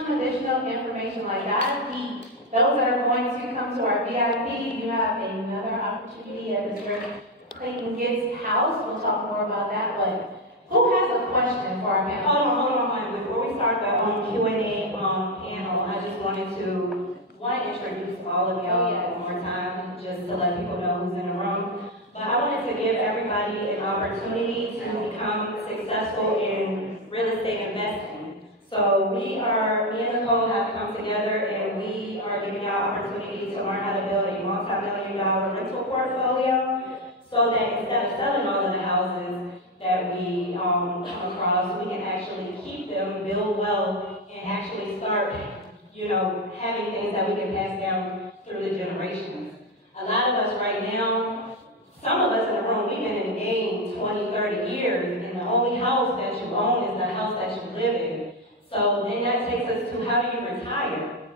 Additional information like that, those that are going to come to our VIP, you have another opportunity at Mr. Clayton Gibbs' house. We'll talk more about that, but who has a question for our panel? Hold on. Before we start the Q&A panel, I just wanted to introduce all of y'all one more time, just to let people know who's in the room. But I wanted to give everybody an opportunity to become successful in real estate investing. So me and Nicole have come together and we are giving y'all opportunity to learn how to build a multi-million-dollar rental portfolio so that instead of selling all of the houses that we come across, we can actually keep them, build wealth, and actually start, having things that we can pass down through the generations. A lot of us right now, some of us in the room, we've been in the game 20, 30 years, and the only house that you own is the house that you live in. So then that takes us to how do you retire?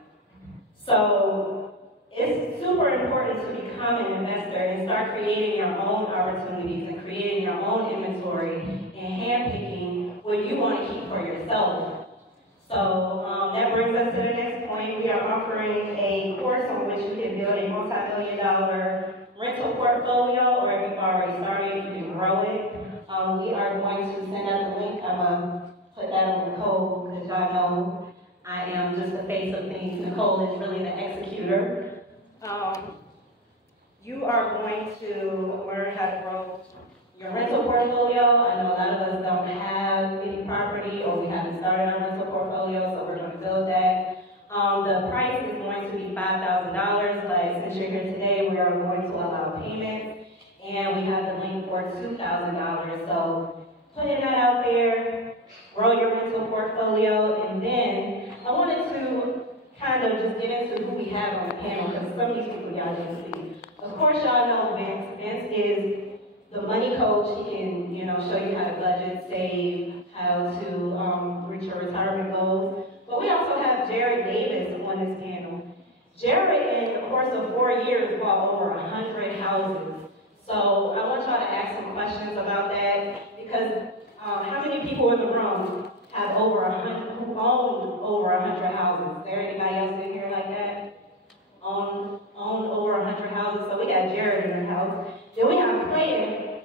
So it's super important to become an investor and start creating your own opportunities and creating your own inventory and handpicking what you want to keep for yourself. So that brings us to the next point. We are offering a course on which you can build a multi-million-dollar rental portfolio, or if you've already started, you can grow it. We are going to send out the link. I'm going to put that on Nicole, because y'all know I am just the face of things. Nicole is really the executor. You are going to learn how to grow your rental portfolio. I know a lot of us don't have any property, or we haven't started our rental portfolio, so we're going to build that. The price is going to be $5,000, but since you're here today, we are going to allow payments, and we have the link for $2,000. So putting that out there, grow your rental portfolio, and then I wanted to kind of just get into who we have on the panel, because some of these people y'all didn't see. Of course, y'all know Vince. Vince is the money coach. He can, show you how to budget, save, how to reach your retirement goals. But we also have Jared Davis on this panel. Jared, in the course of 4 years, bought over 100 houses. So I want y'all to ask some questions about that, because how many people in the room have who own over 100 houses? Is there anybody else in here like that? Own over 100 houses? So we got Jared in the house. Then we have Clayton.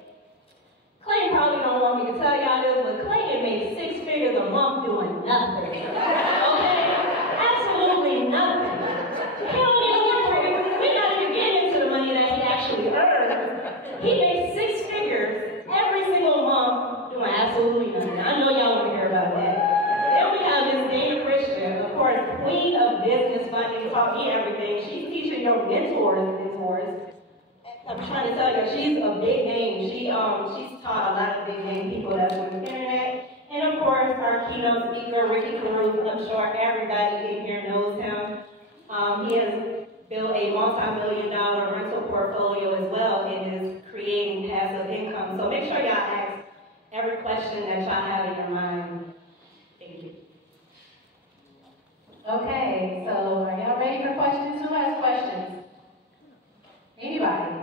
Clayton probably don't want me to tell y'all this, but Clayton made 6 figures a month doing nothing. Okay? Absolutely nothing. He don't even we're not even getting into the money that he actually earned. He makes 6 figures every single month doing absolutely nothing. I know y'all want to hear about that. Then we have Miss Dana Christian, of course, queen of business funding, taught me everything. She's teaching your mentors. I'm trying to tell you, she's a big name. She's taught a lot of big name people that's on the internet. And of course, our keynote speaker, Ricky Caruth, I'm sure everybody in here knows him. He has built a multi-million-dollar rental portfolio as well and is creating passive income. So make sure y'all ask every question that y'all have in your mind. Thank you. Okay, so are y'all ready for questions? Who has questions? Anybody?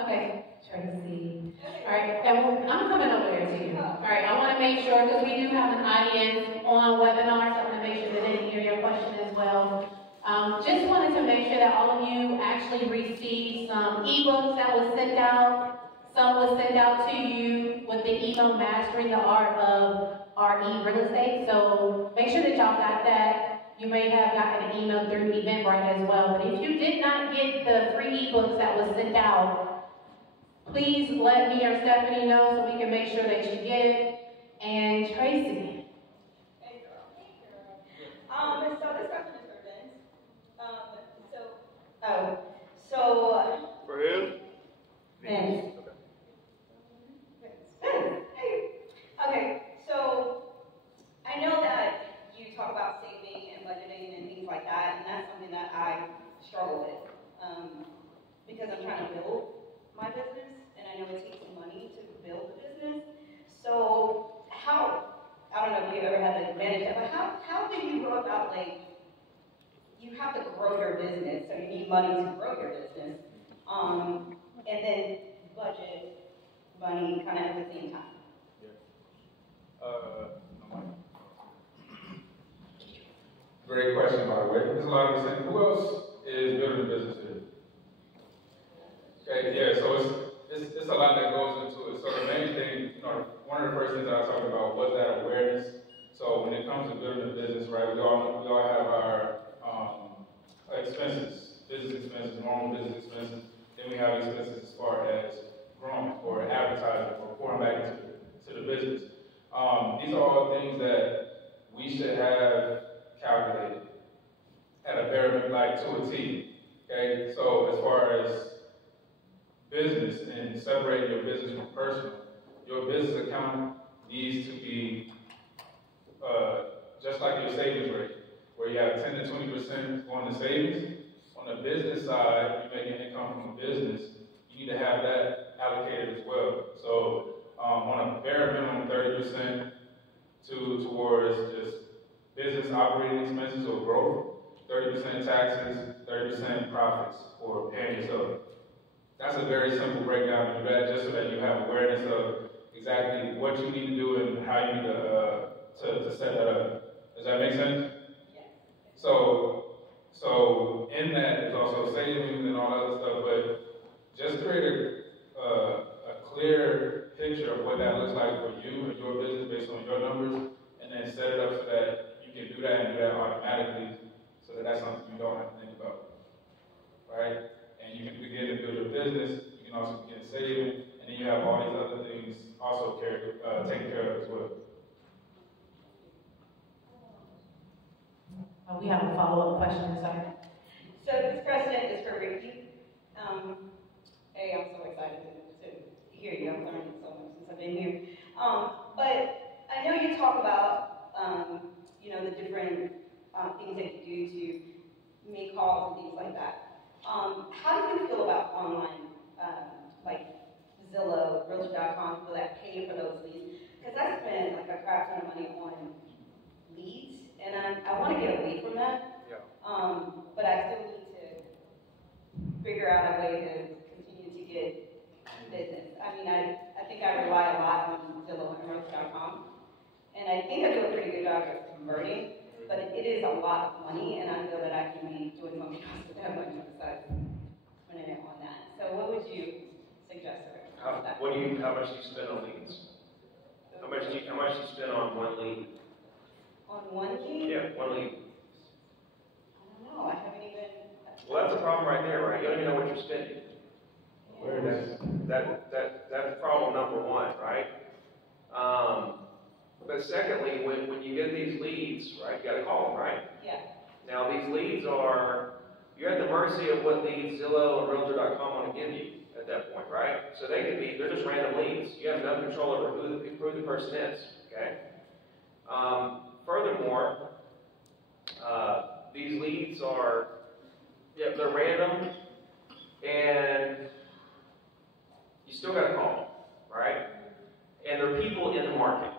Okay, Tracy. All right, and I'm coming over there to you. All right, I want to make sure, because we do have an audience on webinars, so I want to make sure that they can hear your question as well. Just wanted to make sure that all of you actually received some ebooks that was sent out. Some was sent out to you with the email Mastering the Art of RE Real Estate. So make sure that y'all got that. You may have gotten an email through Eventbrite as well. But if you did not get the free ebooks that was sent out, please let me or Stephanie know so we can make sure that you get it. And Tracy. Hey girl. So this question is for Vince. For him? Vince. Vince. Hey. Okay, so I know that you talk about saving and budgeting and things like that, and that's something that I struggle with because I'm trying to build my business, and I know it takes money to build the business. So I don't know if you've ever had to manage that, but how do you go about, like, you have to grow your business, so you need money to grow your business, and then budget money kind of at the same time? Yeah. Great question, by the way. There's a lot of saying, who else is building a business here? Okay, yeah, so it's a lot that goes into it. So the main thing, one of the first things that I talked about was that awareness. So when it comes to building a business, right, we all have our expenses, business expenses, normal business expenses. Then we have expenses as far as growing or advertising or pouring back into the business. These are all things that we should have calculated at a very, like, to a T. Okay, so as far as business and separating your business from personal, your business account needs to be just like your savings rate, where you have 10 to 20% going to savings. On the business side, you're making income from a business, you need to have that allocated as well. So on a bare minimum, 30% towards just business operating expenses or growth, 30% taxes, 30% profits or paying yourself. That's a very simple breakdown to do that, just so that you have awareness of exactly what you need to do and how you need to set that up. Does that make sense? Yes. So in that is also savings and all that other stuff, but just create a clear picture of what that looks like for you and your business based on your numbers, and then set it up so that you can do that and do that automatically, so that that's something you don't have to think about, right? And you can begin to build your business, you can also begin saving, and then you have all these other things also taken care of as well. We have a follow-up question, sorry. So this question is for Ricky. Hey, I'm so excited to hear you. I've learned so much since I've been here. But I know you talk about, the different things that you do to make calls and things like that. How do you feel about online, like Zillow, Realtor.com, people that pay for those leads? Because I spend like a crap ton of money on leads, and I want to get away from that. Yeah. But I still need to figure out a way to continue to get business. I mean, I think I rely a lot on Zillow and Realtor.com, and I think I do a pretty good job of converting. But it is a lot of money, and I feel that I can be doing something else with that money besides spending it on that. So what would you suggest for that? How much do you spend on leads? How much do you spend on one lead? On one lead? Yeah, one lead. I don't know. I haven't even. Well, that's a problem right there, right? You don't even know what you're spending. That's problem number one, right? But secondly, when you get these leads, right, you got to call them, right? Yeah. Now these leads you're at the mercy of what leads Zillow and Realtor.com want to give you at that point, right? So they're just random leads. You have no control over who the person is, okay? Furthermore, these leads they're random, and you still got to call them, right? And they're people in the market.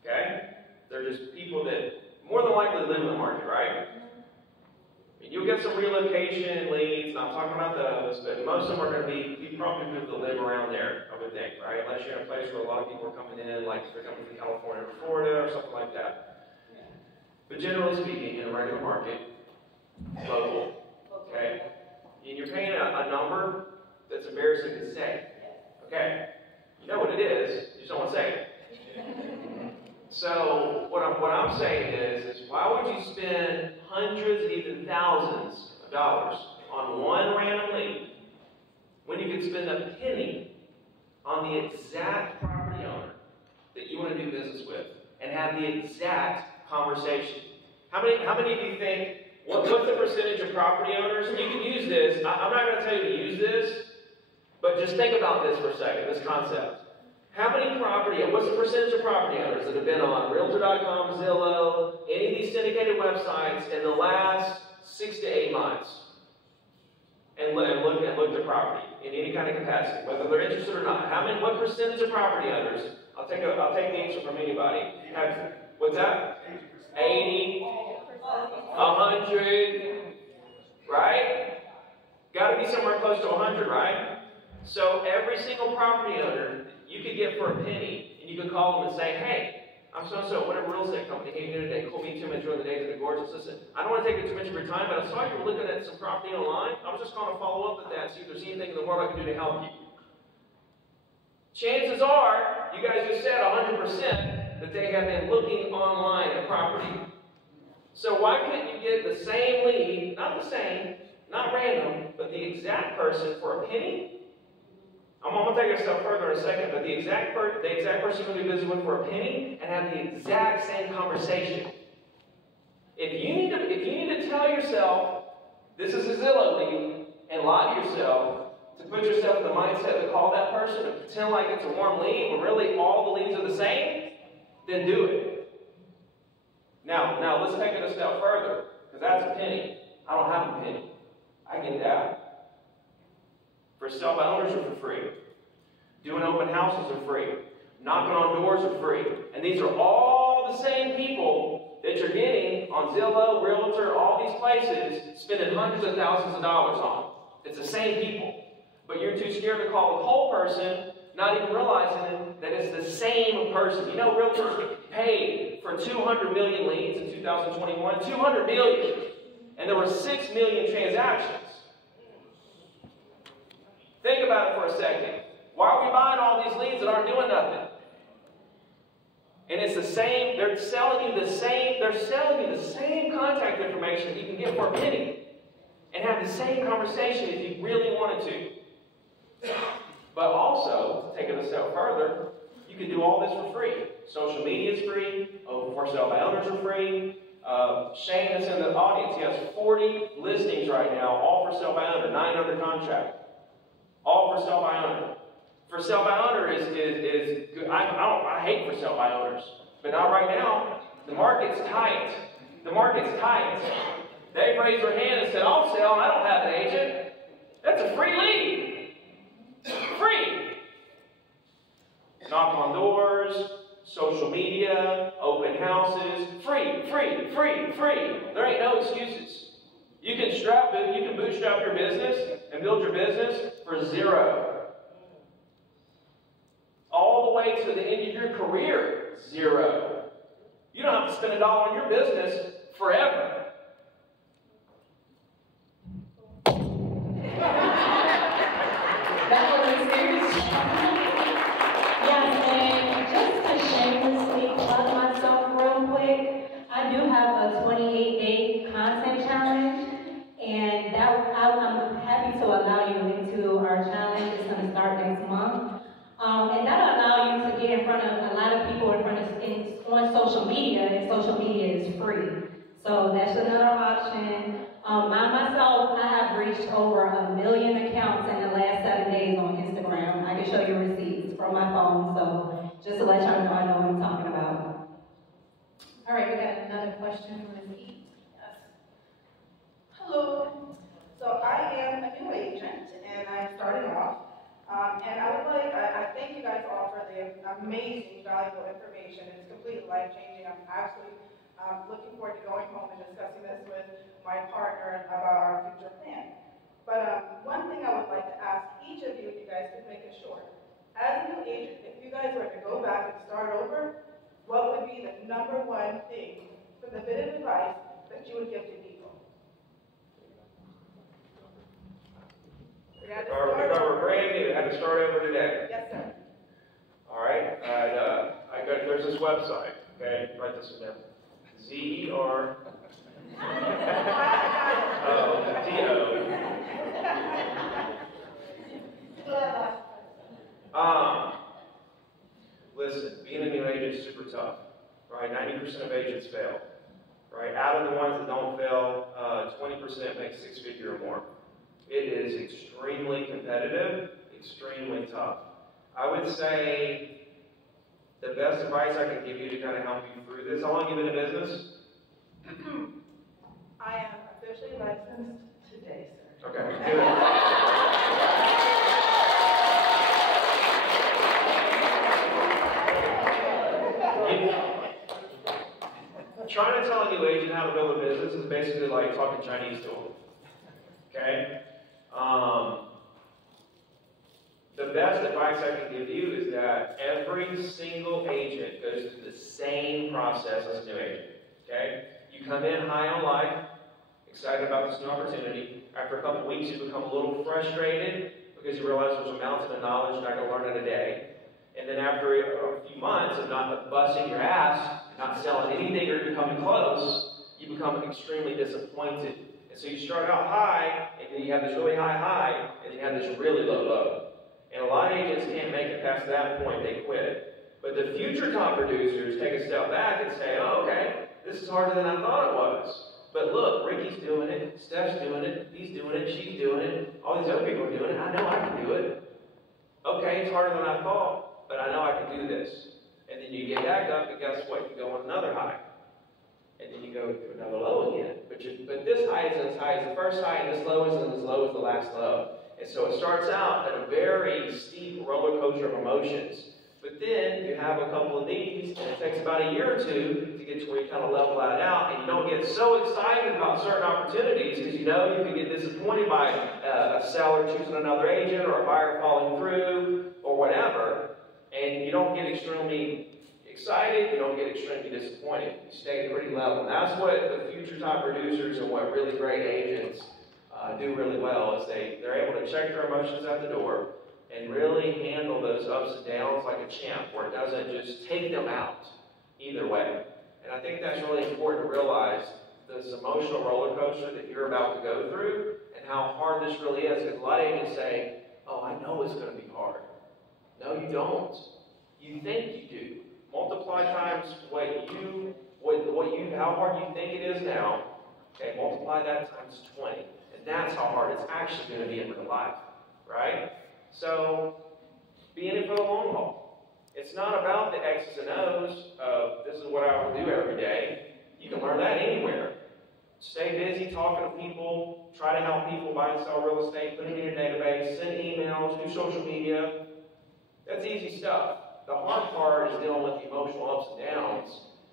Okay? They're just people that more than likely live in the market, right? I mean, you'll get some relocation leads, and I'm talking about those, but most of them are going to be probably people that live around there, I would think, right? Unless you're in a place where a lot of people are coming in, like if they're coming from California or Florida or something like that. But generally speaking, in a regular market, local, okay? And you're paying a number that's embarrassing to say, okay? You know what it is, you just don't want to say it. So what I'm saying is why would you spend hundreds and even thousands of dollars on one random lead when you could spend a penny on the exact property owner that you want to do business with and have the exact conversation? How many of you think, what's the percentage of property owners? You can use this. I'm not going to tell you to use this, but just think about this for a second, this concept. What's the percentage of property owners that have been on Realtor.com, Zillow, any of these syndicated websites in the last 6 to 8 months? And look at property in any kind of capacity, whether they're interested or not. What percentage of property owners? I'll take the answer from anybody. What's that? 80, 100, right? Got to be somewhere close to 100, right? So every single property owner you could get for a penny, and you could call them and say, hey, I'm so-and-so, whatever real estate company came here today, called me 2 minutes during the days of the gorgeous. Listen, I don't want to take too much of your time, but I saw you were looking at some property online. I was just going to follow up with that, see if there's anything in the world I can do to help you. Chances are, you guys just said 100% that they have been looking online at property. So why couldn't you get the same lead, not the same, not random, but the exact person for a penny? I'm going to take it a step further in a second, but the exact person you're going to be visiting with for a penny and have the exact same conversation. If you need to tell yourself this is a Zillow lead and lie to yourself to put yourself in the mindset to call that person and pretend like it's a warm lead when really all the leads are the same, then do it. Now let's take it a step further, because that's a penny. I don't have a penny. I get that. For sell-by owners are for free. Doing open houses are free. Knocking on doors are free. And these are all the same people that you're getting on Zillow, Realtor, all these places, spending hundreds of thousands of dollars on. It's the same people. But you're too scared to call a cold person, not even realizing that it's the same person. You know, realtors get paid for 200 million leads in 2021. 200 million. And there were 6 million transactions. Think about it for a second. Why are we buying all these leads that aren't doing nothing? And it's the same, they're selling you the same contact information that you can get for a penny. And have the same conversation if you really wanted to. But also, to take it a step further, you can do all this for free. Social media is free, for sale by owners are free. Shane that's in the audience, he has 40 listings right now, all for sale by owner, 9 under contract. All for sale by owner. For sale by owner is good. I hate for sale by owners. But not right now. The market's tight. The market's tight. They raised their hand and said, I'll sell and I don't have an agent. That's a free lead. Free. Knock on doors, social media, open houses. Free. There ain't no excuses. You can bootstrap your business and build your business for $0. All the way to the end of your career, $0. You don't have to spend $1 on your business forever. That wasn't serious. Yes, and just to shamelessly plug myself real quick, I do have a 28-day content challenge, and I'm happy to allow you into our challenge. It's going to start next month. And that'll allow you to get in front of a lot of people on social media, and social media is free. So that's another option. Myself, I have reached over 1 million accounts in the last 7 days on Instagram. I can show you receipts from my phone, so just to let y'all know I know what I'm talking about. All right, we got another question from Ms. E. Yes. Hello. So I am a new agent, and I'm starting off. And I thank you guys all for the amazing, valuable information. It's completely life-changing. I'm actually looking forward to going home and discussing this with my partner about our future plan. But one thing I would like to ask each of you, if you guys could make it short. As a new agent, if you guys were to go back and start over, what would be the #1 thing, for the bit of advice that you would give to people? If I were brand new, I had to start over today. Yes, sir. All right. There's this website. Okay, write this down. ZERODO. Listen, being a new agent is super tough. Right, 90% of agents fail. Right, out of the ones that don't fail, 20% make 6-figure or more. It is extremely competitive, extremely tough. I would say the best advice I can give you to kind of help you through this. How long have you been in business? I am officially licensed today, sir. Okay, good. Trying to tell a new agent how to build a business is basically like talking Chinese to them. Okay? The best advice I can give you is that every single agent goes through the same process as a new agent, okay? You come in high on life, excited about this new opportunity. After a couple weeks, you become a little frustrated because you realize there's a mountain of knowledge you're not going to learn in a day. And then after a few months of not busting your ass, not selling anything or becoming close, you become extremely disappointed. And so you start out high, and then you have this really high, and you have this really low. And a lot of agents can't make it past that point, they quit. But the future top producers take a step back and say, oh, okay, this is harder than I thought it was. But look, Ricky's doing it, Steph's doing it, he's doing it, she's doing it, all these other people are doing it, I know I can do it. Okay, it's harder than I thought, but I know I can do this. And then you get back up, and guess what? You go on another high. And then you go to another low again. But this high isn't as high as the first high, and this low isn't as low as the last low. And so it starts out at a very steep roller coaster of emotions. But then you have a couple of these, and it takes about a year or two to get to where you kind of level that out, and you don't get so excited about certain opportunities because you know you could get disappointed by a seller choosing another agent or a buyer falling through or whatever, and you don't get extremely excited, you don't get extremely disappointed. You stay pretty level. And that's what the future top producers and what really great agents do really well is they're able to check their emotions at the door and really handle those ups and downs like a champ, where it doesn't just take them out either way. And I think that's really important to realize, this emotional roller coaster that you're about to go through and how hard this really is. Because a lot of agents say, oh, I know it's going to be hard. No, you don't. You think you do. Multiply times how hard you think it is now, okay, multiply that times 20. And that's how hard it's actually going to be in real life, right? So, be in it for the long haul. It's not about the X's and O's of this is what I will do every day. You can learn that anywhere. Stay busy talking to people, try to help people buy and sell real estate, put it in your database, send emails, do social media. That's easy stuff. The hard part is dealing with the emotional ups and downs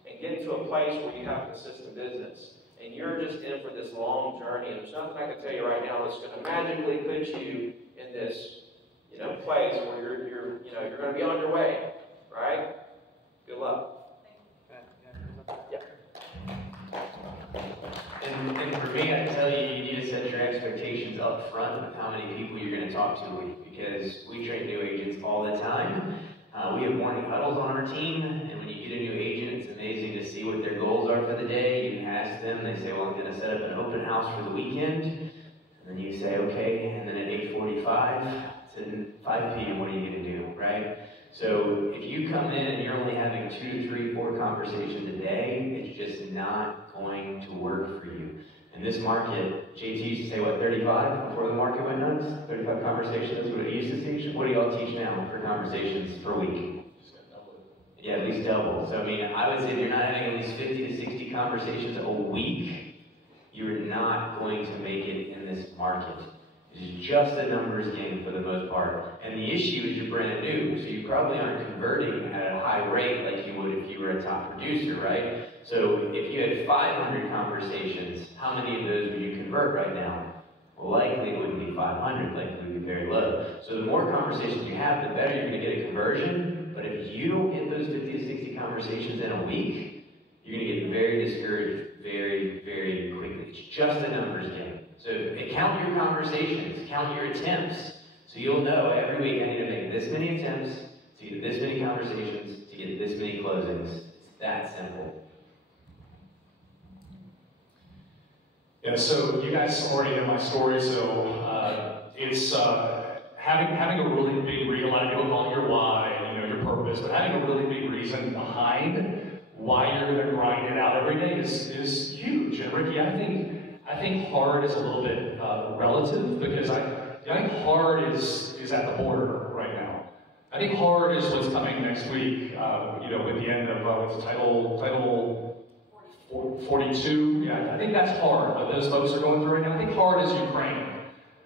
and getting to a place where you have a consistent business. And you're just in for this long journey. And there's nothing I can tell you right now that's going to magically put you in this, place where you're going to be on your way, right? Good luck. Yeah. And for me, I tell you, you need to set your expectations up front of how many people you're going to talk to a week, because we train new agents all the time. We have morning huddles on our team, and when you get a new agent, it's amazing to see what their goals are for the day. You can ask them, they say, well, I'm going to set up an open house for the weekend. And then you say, okay, and then at 8:45 to 5 p.m., what are you going to do, right? So if you come in and you're only having 2, 3, 4 conversations a day, it's just not going to work for you. In this market, JT used to say, what, 35 before the market went nuts? 35 conversations, what he used to teach? What do y'all teach now for conversations per week? Yeah, at least double. So, I would say if you're not having at least 50 to 60 conversations a week, you're not going to make it in this market. It's just a numbers game for the most part. And the issue is you're brand new, so you probably aren't converting at a high rate like you would if you were a top producer, right? So if you had 500 conversations, how many of those would you convert right now? Well, likely it wouldn't be 500, likely it would be very low. So the more conversations you have, the better you're going to get a conversion. But if you don't get those 50 to 60 conversations in a week, you're going to get very discouraged very, very quickly. It's just a numbers game. So count your conversations, count your attempts, so you'll know every week I need to make this many attempts to get this many conversations to get this many closings. It's that simple. Yeah, so you guys already know my story, so it's having a really big reason. A lot of people call it your why, your purpose, but having a really big reason behind why you're going to grind it out every day is huge. And Ricky, I think hard is a little bit relative, because I think hard is at the border right now. I think hard is what's coming next week. With the end of what's title 42. Yeah, I think that's hard. What those folks are going through right now. I think hard is Ukraine.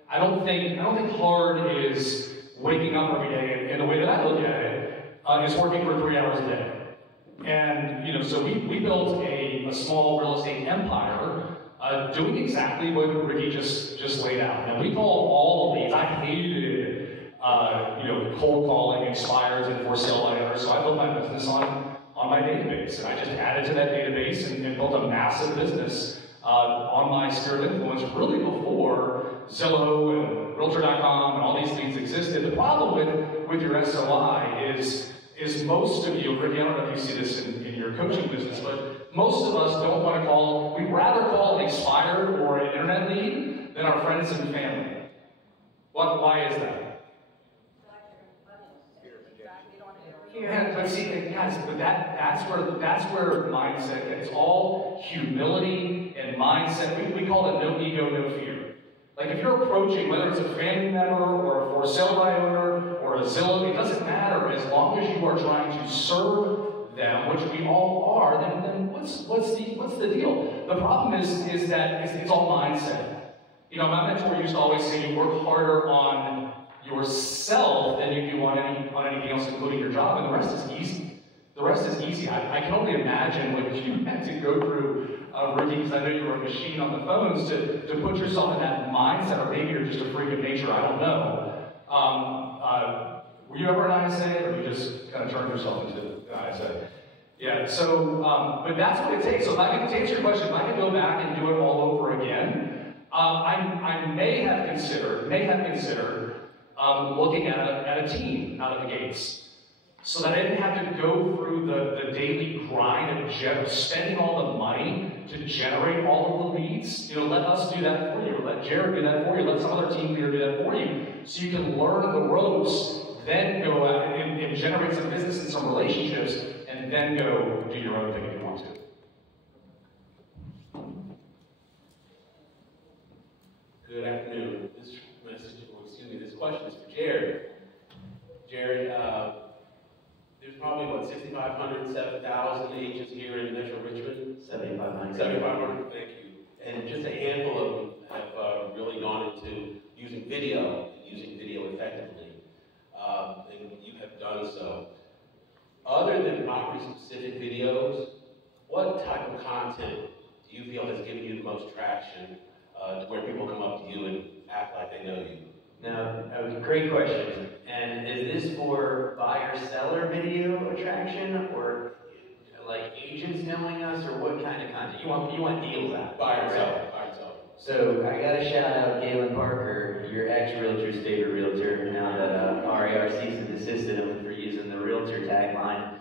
I don't think hard is waking up every day, and the way that I look at it is working for 3 hours a day. And so we built a small real estate empire. Doing exactly what Ricky just laid out. Now, we call all of these, I hated cold calling expires and for sale by others. So I built my business on my database, and I just added to that database and built a massive business on my sphere of influence, really before Zillow and Realtor.com and all these things existed. The problem with your SOI is most of you, Ricky, I don't know if you see this in your coaching business, but most of us don't want to call, we'd rather call an expired or an internet lead than our friends and family. Why is that? Yeah, but see, guys, but that's where mindset, it's all humility and mindset. We call it no ego, no fear. Like if you're approaching, whether it's a family member or a for sale by owner or a Zillow, it doesn't matter as long as you are trying to serve them, which we all are, then what's the deal? The problem is that it's all mindset. My mentor used to always say you work harder on yourself than you do on anything else, including your job, and the rest is easy. The rest is easy. I can only imagine what you had to go through, Ricky, because I know you were a machine on the phones, to put yourself in that mindset, or maybe you're just a freak of nature, I don't know. Were you ever an ISA, or you just kind of turned yourself into an ISA? Yeah, so, but that's what it takes. So if I can, to answer your question, if I could go back and do it all over again, I may have considered looking at a team out of the gates, so that I didn't have to go through the daily grind of spending all the money to generate all of the leads. Let us do that for you. Let Jared do that for you. Let some other team leader do that for you, so you can learn the ropes, then go out and generate some business and some relationships, and then go do your own thing if you want to. Good afternoon. This question is for Jared. Jared, there's probably, 6,500, 7,000 agents here in Metro Richmond? 7,500. 7,500, thank you. And just a handful of them have really gone into using video effectively. And you have done so. Other than property-specific videos, what type of content do you feel has given you the most traction to where people come up to you and act like they know you? Now, great question. And is this for buyer-seller video attraction, or like agents knowing us, or what kind of content? You want deals out? Buyer and seller. Buyer and seller. So I got to shout out Galen Parker, your ex-realtor's favorite realtor. Now that RAR ceased and desisted him for using the realtor tagline.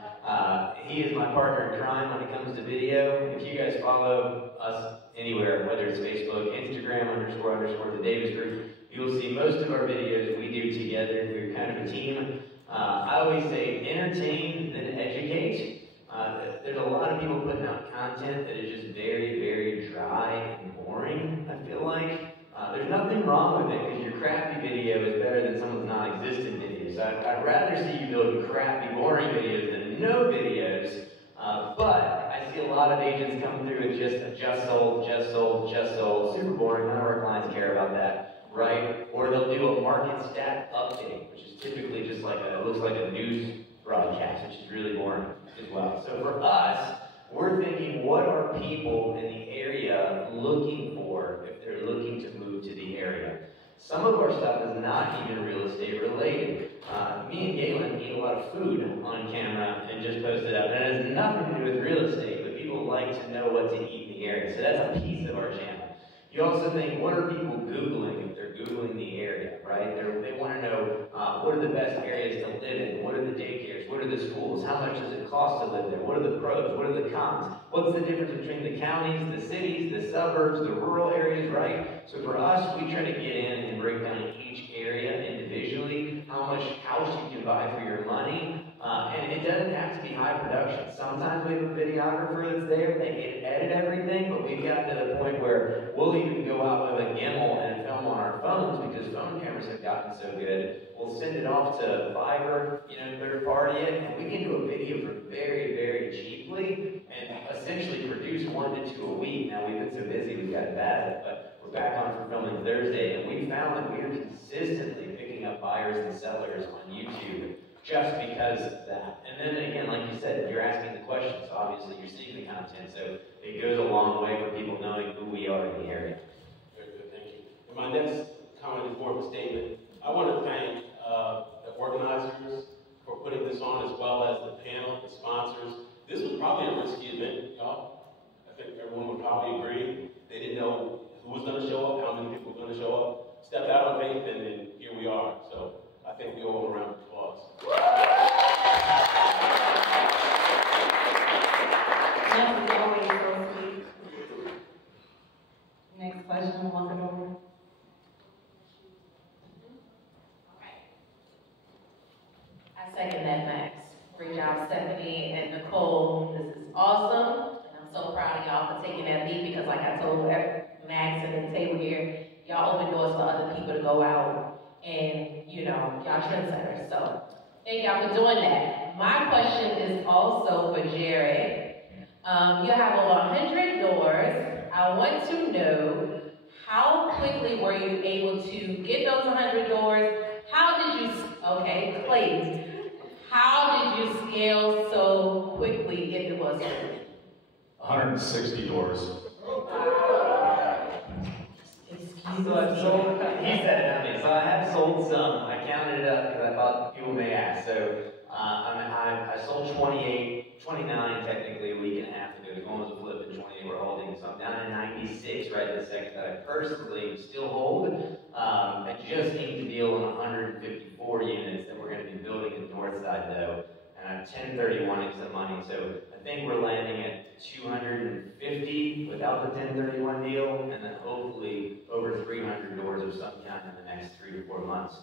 He is my partner in crime when it comes to video. If you guys follow us anywhere, whether it's Facebook, Instagram, __ the Davis Group, you'll see most of our videos we do together. We're kind of a team. I always say entertain, then educate. There's a lot of people putting out content that is just very, very dry and boring, I feel like. There's nothing wrong with it, because your crappy video is better than someone's non-existent video. So I'd rather see you build crappy, boring videos than no videos. But I see a lot of agents come through with just sold, super boring. None of our clients care about that, right? Or they'll do a market stat update, which is typically just like it looks like a news broadcast, which is really boring as well. So for us, we're thinking, what are people in the area looking for if they're looking to move to the area? Some of our stuff is not even real estate related. Me and Galen eat a lot of food on camera and just post it up. And it has nothing to do with real estate, but people like to know what to eat in the area. So that's a piece of our channel. You also think, what are people Googling if they're Googling the area, right? They want to know what are the best areas to live in, what are the daycares, what are the schools, how much does it cost to live there, what are the pros, what are the cons, what's the difference between the counties, the cities, the suburbs, the rural areas, right? So for us, we try to get in and break down each area individually, how much house you can buy for your money, and it doesn't have to be high production. Sometimes we have a videographer that's there, they can edit everything, but we've gotten to the point where we'll even go out with a gimbal and film on our phones, because phone cameras have gotten so good. We'll send it off to Fiverr, third party it, and we can do a video for very, very cheaply and essentially produce 1 to 2 a week. Now, we've been so busy, we've gotten bad at it, but we're back on for filming Thursday, and we found that we are consistently picking up buyers and sellers on YouTube just because of that. And then again, like you said, you're asking the questions, so obviously you're seeing the content, so it goes a long way for people knowing who we are in the area. Very good, thank you. And my next comment is more of a statement. I want to thank question who wants to go over? I second that, Max. Great job, Stephanie and Nicole. This is awesome. And I'm so proud of y'all for taking that lead because like I told Max and the table here, y'all open doors for other people to go out and, you know, y'all trendsetters. So thank y'all for doing that. My question is also for Jared. You have over 100 doors. I want to know how quickly were you able to get those 100 doors? How did you, okay, Clayton. How did you scale so quickly if it was 160 doors. Excuse So I've me. sold, he said it, not me. So I have sold some. I counted it up because I thought people may ask. So I sold 29 technically a week and a half ago. One was a flip and 28 we're holding. So I'm down to 96 right this second that I personally still hold. I just need to deal on 154 units that we're going to be building in the north side though. And I'm 1031ing some money. So I think we're landing at 250 without the 1031 deal, and then hopefully over 300 doors of some kind in the next 3 to 4 months.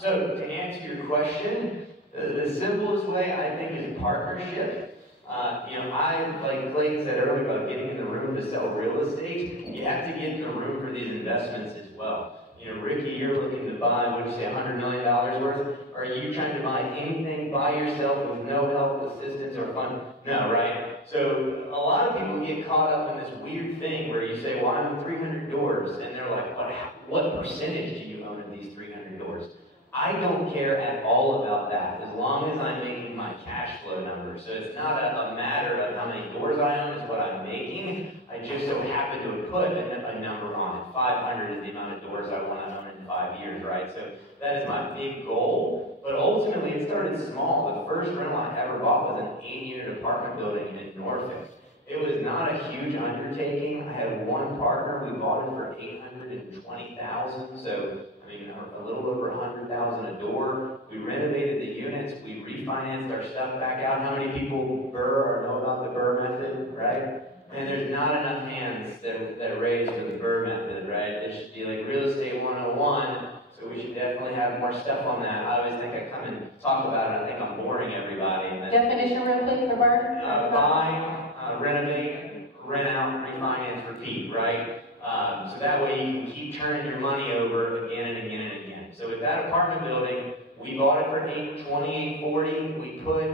So to answer your question, the simplest way I think is partnership. Like Clayton said earlier about getting in the room to sell real estate, you have to get in the room for these investments as well. You know, Ricky, you're looking to buy, what'd you say, $100 million worth? Are you trying to buy anything by yourself with no help, assistance, or fund? No, right? So a lot of people get caught up in this weird thing where you say, well, I'm in 300 doors, and they're like, but what percentage do you own of these 300 doors? I don't care at all about that, as long as I'm making my cash flow number. So it's not a matter of how many doors I own, it's what I'm making. I just so happen to have put a number on it. 500 is the amount of doors I want to own in 5 years, right? So that is my big goal. But ultimately, it started small. The first rental I ever bought was an 8-unit apartment building in Norfolk. It was not a huge undertaking. I had one partner. We bought it for $820,000. So a little over $100,000 a door. We renovated the units. We refinanced our stuff back out. How many people burr or know about the burr method, right? And there's not enough hands that raise for the burr method, right? It should be like real estate 101. So we should definitely have more stuff on that. I always think I come and talk about it. I think I'm boring everybody. And Definition real quick for burr? Buy, renovate, rent out, refinance, repeat, right? So that way you can keep turning your money over again and again and again. So with that apartment building, we bought it for $820,840. We put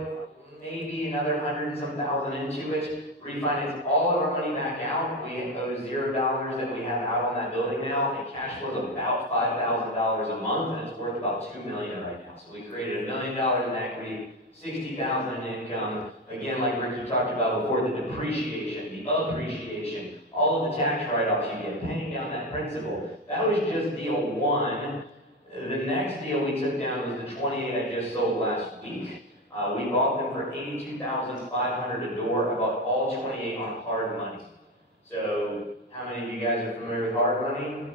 maybe another $100 and some thousand into it, refinanced all of our money back out. We owe $0 that we have out on that building now, and cash flow is about $5,000 a month, and it's worth about $2 million right now. So we created $1 million in equity, $60,000 in income. Again, like Ricky talked about before, the depreciation, the appreciation, all of the tax write-offs you get, paying down that principal. That was just deal one. The next deal we took down was the 28 I just sold last week. We bought them for $82,500 a door. I bought all 28 on hard money. So how many of you guys are familiar with hard money?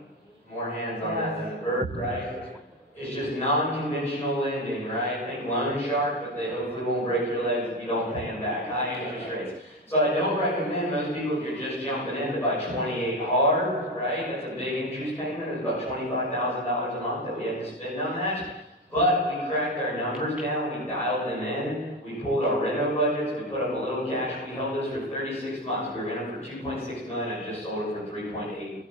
More hands on that than the bird, right? It's just non-conventional lending, right? Think loan shark, but they hopefully won't break your legs if you don't pay them back. High interest rates. So I don't recommend most people, if you're just jumping in, to buy 28 hard, right? That's a big interest payment. It's about $25,000 a month that we have to spend on that. But we cracked our numbers down, we dialed them in, we pulled our reno budgets, we put up a little cash, we held this for 36 months. We were in it for $2.6 million, I just sold it for $3.89.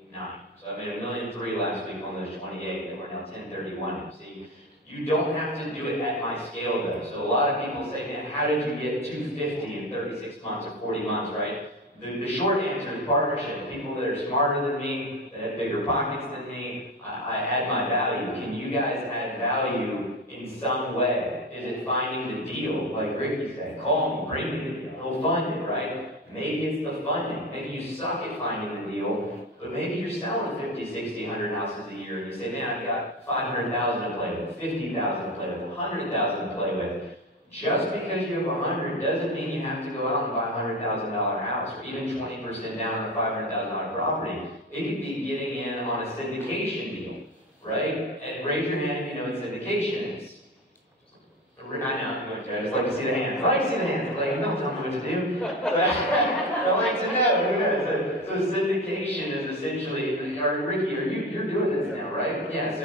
So I made $1.3 million last week on those 28, and we're now 1031. See, you don't have to do it at my scale though. So a lot of people say, man, how did you get 250 in 36 months or 40 months, right? The short answer is partnership. People that are smarter than me, that have bigger pockets than me, I add my value. Can you guys add value in some way? Is it finding the deal? Like Ricky said, call me, bring me the deal. He'll fund it, right? Maybe it's the funding. Maybe you suck at finding the deal, but maybe you're selling 50, 60, 100 houses a year, and you say, man, I've got 500,000 to play with, 50,000 to play with, 100,000 to play with. Just because you have 100 doesn't mean you have to go out and buy a $100,000 house or even 20% down on a $500,000 property. It could be getting in on a syndication deal, right? And raise your hand if you know what syndication is. I know, okay, I just like to see the hands. I like to see the hands. Like, don't tell me what to do. I'd like to know. Who knows? So syndication is essentially, or Ricky, you're doing this now, right? Yeah. So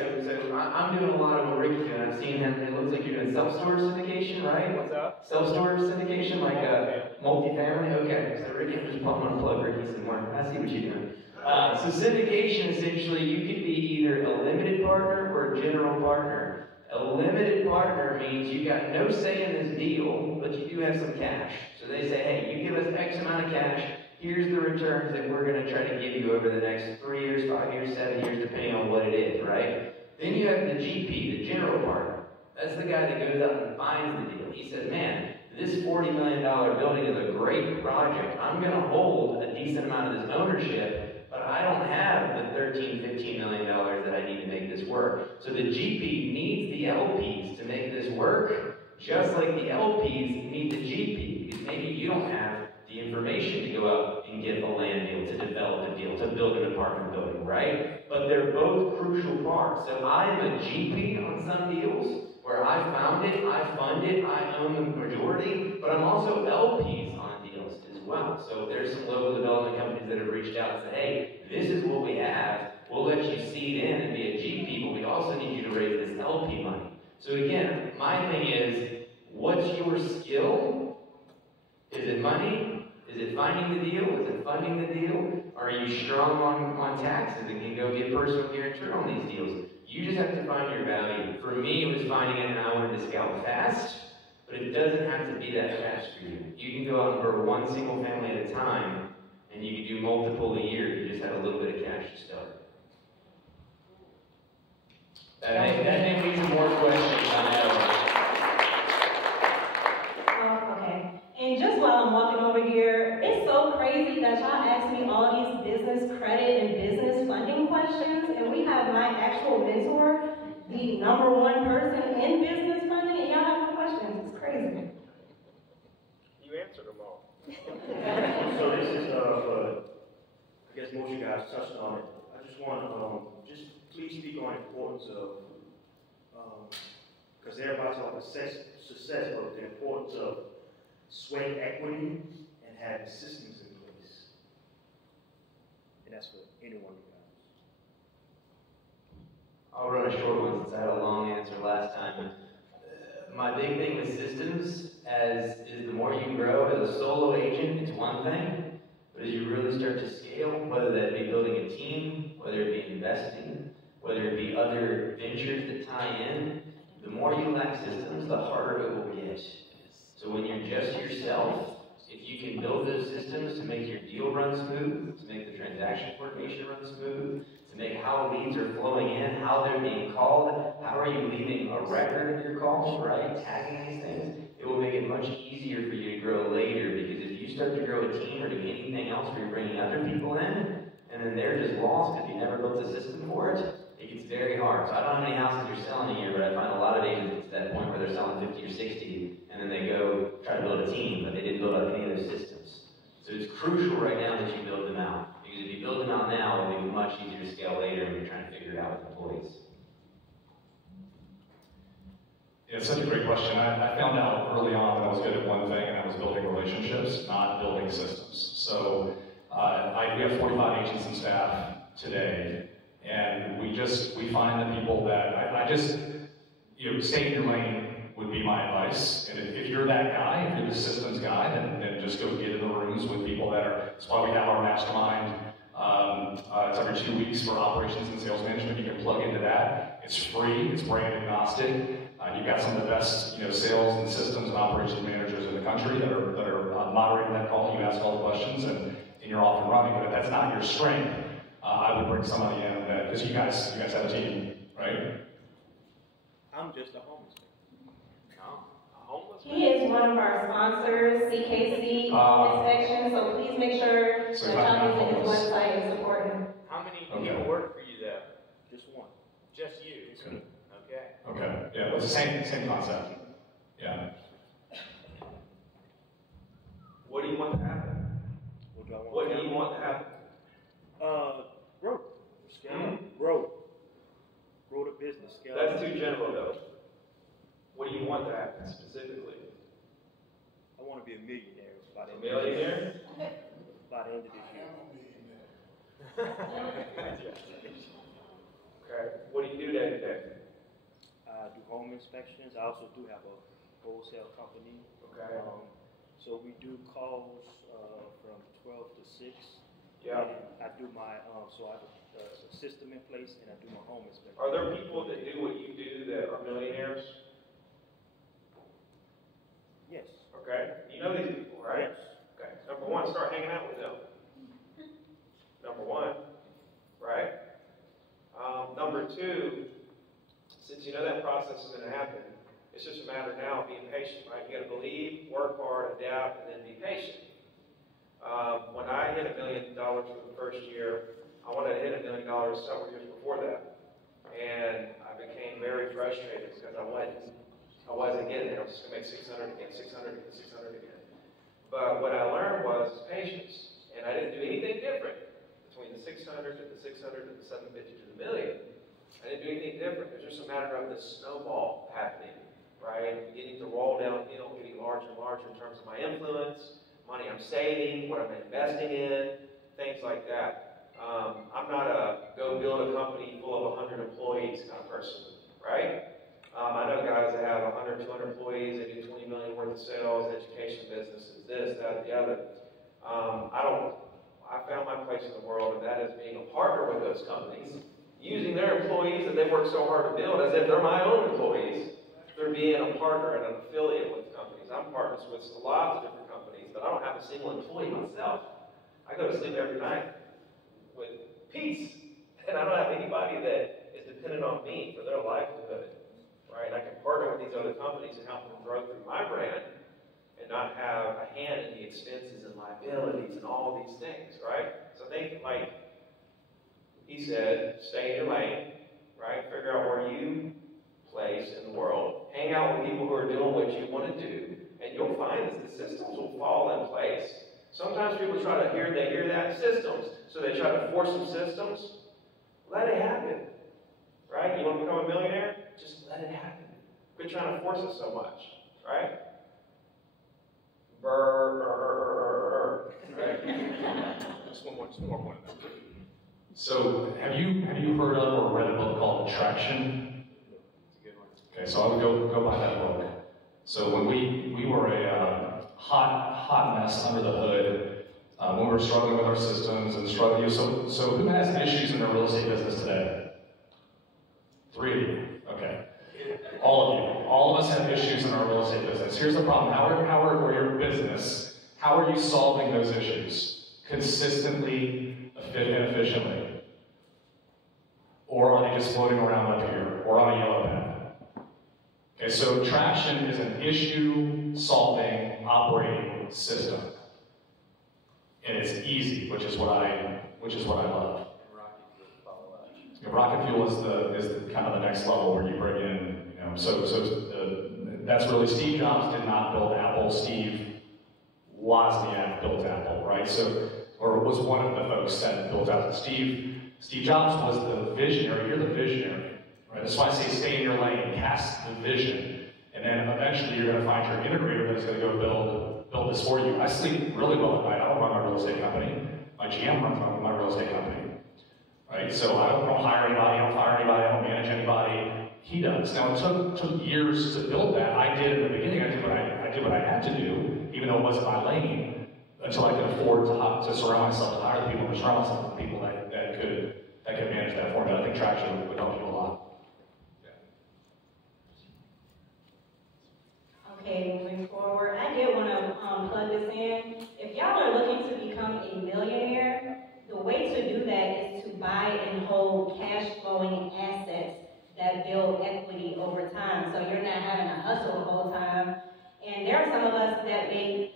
I'm doing a lot of what Ricky's doing. I've seen him. It looks like you're doing self-storage syndication, right? What's up? Self-storage syndication, like multifamily. Okay. So Ricky, I'm just pumping a plug. Ricky some more. I see what you're doing. So syndication, essentially, you could be either a limited partner or a general partner. A limited partner means you got no say in this deal, but you do have some cash. So they say, hey, you give us X amount of cash, here's the returns that we're going to try to give you over the next 3 years, 5 years, 7 years, depending on what it is, right? Then you have the GP, the general partner. That's the guy that goes out and finds the deal. He says, man, this $40 million building is a great project. I'm going to hold a decent amount of this ownership, but I don't have the $13, $15 million that I need to make this work. So the GP needs the LPs to make this work, just like the LPs need the GP, because maybe you don't have the information to go out and get a land deal, to develop a deal, to build an apartment building, right? But they're both crucial parts. So I'm a GP on some deals, where I found it, I fund it, I own the majority, but I'm also LPs on deals as well. So there's some local development companies that have reached out and said, hey, this is what we have, we'll let you seed in and be a GP, but we also need you to raise this LP money. So again, my thing is, what's your skill? Is it money? Is it finding the deal? Is it funding the deal? Are you strong on taxes and can go get personal guarantor on these deals? You just have to find your value. For me, it was finding it, and I wanted to scale fast, but it doesn't have to be that fast for you. You can go out and grow one single family at a time, and you can do multiple a year. You just have a little bit of cash to start. That may lead to more questions, I know. Okay. And just while I'm walking over here, it's so crazy that y'all ask me all these business credit and business funding questions, and we have my actual mentor, the #1 person in business funding, and y'all have no questions. It's crazy. You answered them all. So this is, I guess most of you guys touched on it. I just want to, just please speak on the importance of, because everybody talks about success, but the importance of sweat equity and having systems in place. And that's for anyone you guys. I'll run a short one since I had a long answer last time. My big thing with systems is the more you grow as a solo agent, it's one thing, but as you really start to scale, whether that be building a team, whether it be investing, whether it be other ventures that tie in, the more you lack systems, the harder it will get. So when you're just yourself, if you can build those systems to make your deal run smooth, to make the transaction coordination run smooth, to make how leads are flowing in, how they're being called, how are you leaving a record of your calls, right? Tagging these things, it will make it much easier for you to grow later, because if you start to grow a team or do anything else where you're bringing other people in, and then they're just lost because you never built a system for it, it gets very hard. So I don't know how many houses you're selling a year, but I find a lot of agents get to that point where they're selling 50 or 60, and then they go try to build a team, but they didn't build out any of those systems. So it's crucial right now that you build them out. Because if you build them out now, it'll be much easier to scale later when you're trying to figure it out with employees. Yeah, it's such a great question. I found out early on that I was good at one thing, and that was building relationships, not building systems. So we have 45 agents and staff today, and we find the people that stay in your lane would be my advice. And if you're that guy, if you're the systems guy, then just go get in the rooms with people that are. That's why we have our mastermind. It's every 2 weeks for operations and sales management. You can plug into that. It's free. It's brand agnostic. You've got some of the best, sales and systems and operations managers in the country that are moderating that call. You ask all the questions, and you're off and running. But if that's not your strength, I would bring somebody in because you guys have a team, right? I'm just a homeless man. He is one of our sponsors, CKC Inspection, so please make sure that y'all visit his website and support him. How many people work for you there? Just one. Just you? Good. Okay. Okay. Yeah, well, it's the same concept. Yeah. What do you want to happen? What do I want? What do you want to happen? Growth. Scale. Grow. Grow the business. Scale. That's too general, though. What do you want to happen specifically? I want to be a millionaire. A millionaire? Okay, what do you do day to day? I do home inspections. I also do have a wholesale company. Okay. So we do calls from 12 to 6. Yeah. And I do my, so I have a system in place and I do my home inspection. Are there people that do what you do that are millionaires? Yes. Okay, you know these people, right? Yes. Okay, number one, start hanging out with them. Number one, right? Number two, since you know that process is going to happen, it's just a matter now of being patient, right? You got to believe, work hard, adapt, and then be patient. When I hit $1 million for the first year, I wanted to hit $1 million several years before that, and I became very frustrated because I wasn't getting there. I was just going to make 600 again, 600 again, 600 again. But what I learned was patience, and I didn't do anything different between the 600 to the 600 to the 750 to the million. I didn't do anything different. It's just a matter of the snowball happening, right? Beginning to roll downhill, getting larger and larger in terms of my influence, money I'm saving, what I'm investing in, things like that. I'm not a go build a company full of 100 employees kind of person, right? I know guys that have 100, 200 employees, they do 20 million worth of sales, education businesses, this, that, the other. I found my place in the world, and that is being a partner with those companies, using their employees that they work so hard to build as if they're my own employees. They're being a partner and an affiliate with companies. I'm partners with lots of different companies, but I don't have a single employee myself. I go to sleep every night with peace, and I don't have anybody that is dependent on me for their livelihood. Right? I can partner with these other companies and help them grow through my brand and not have a hand in the expenses and liabilities and all of these things, right? So think like he said, stay in your lane, right? Figure out where you place in the world. Hang out with people who are doing what you want to do, and you'll find that the systems will fall in place. Sometimes people try to hear that systems, so they try to force some systems. Let it happen, right? You want to become a millionaire? Just let it happen. Quit trying to force it so much, right? Right? Just one more point. So, have you heard of or read a book called Traction? Okay, so I would go buy that book. So when we were a hot mess under the hood, when we were struggling with our systems and struggling. So who has issues in their real estate business today? 3 of you. Okay. All of you. All of us have issues in our real estate business. Here's the problem. Or your business, how are you solving those issues? Consistently and efficiently? Or are they just floating around up here or on a yellow pad? Okay, so Traction is an issue-solving operating system. And it's easy, which is what I love. Rocket Fuel is the kind of the next level where you bring in, that's really, Steve Jobs did not build Apple. Steve Wozniak built Apple, right? Or was one of the folks that built Apple. Steve Jobs was the visionary. You're the visionary, right? That's why I say stay in your lane, cast the vision, and then eventually you're going to find your integrator that's going to go build this for you. I sleep really well at night. I don't run my real estate company. My GM runs my real estate company. Right? So I don't hire anybody, I don't fire anybody, I don't manage anybody. He does. Now it took years to build that. I did in the beginning. I did what I had to do, even though it wasn't my lane, until I could afford to surround myself, to hire the people, to surround myself with people that could manage that for me. I think Traction would help you a lot. Okay, moving forward, I did want to plug this in. If y'all are looking to become a millionaire, the way to do that is to buy and hold cash flowing assets that build equity over time. So you're not having to hustle the whole time. And there are some of us that make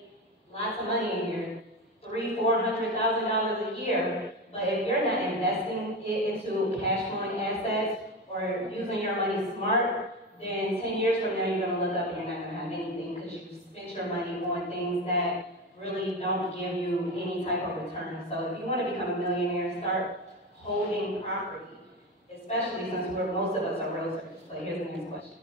lots of money in here, $300,000-$400,000 a year. But if you're not investing it into cash flowing assets or using your money smart, then 10 years from now you're going to look up and you're not going to have anything because you spent your money on things that really don't give you any type of return. So if you want to become a millionaire, start holding property, especially since most of us are realtors. So here's the next question.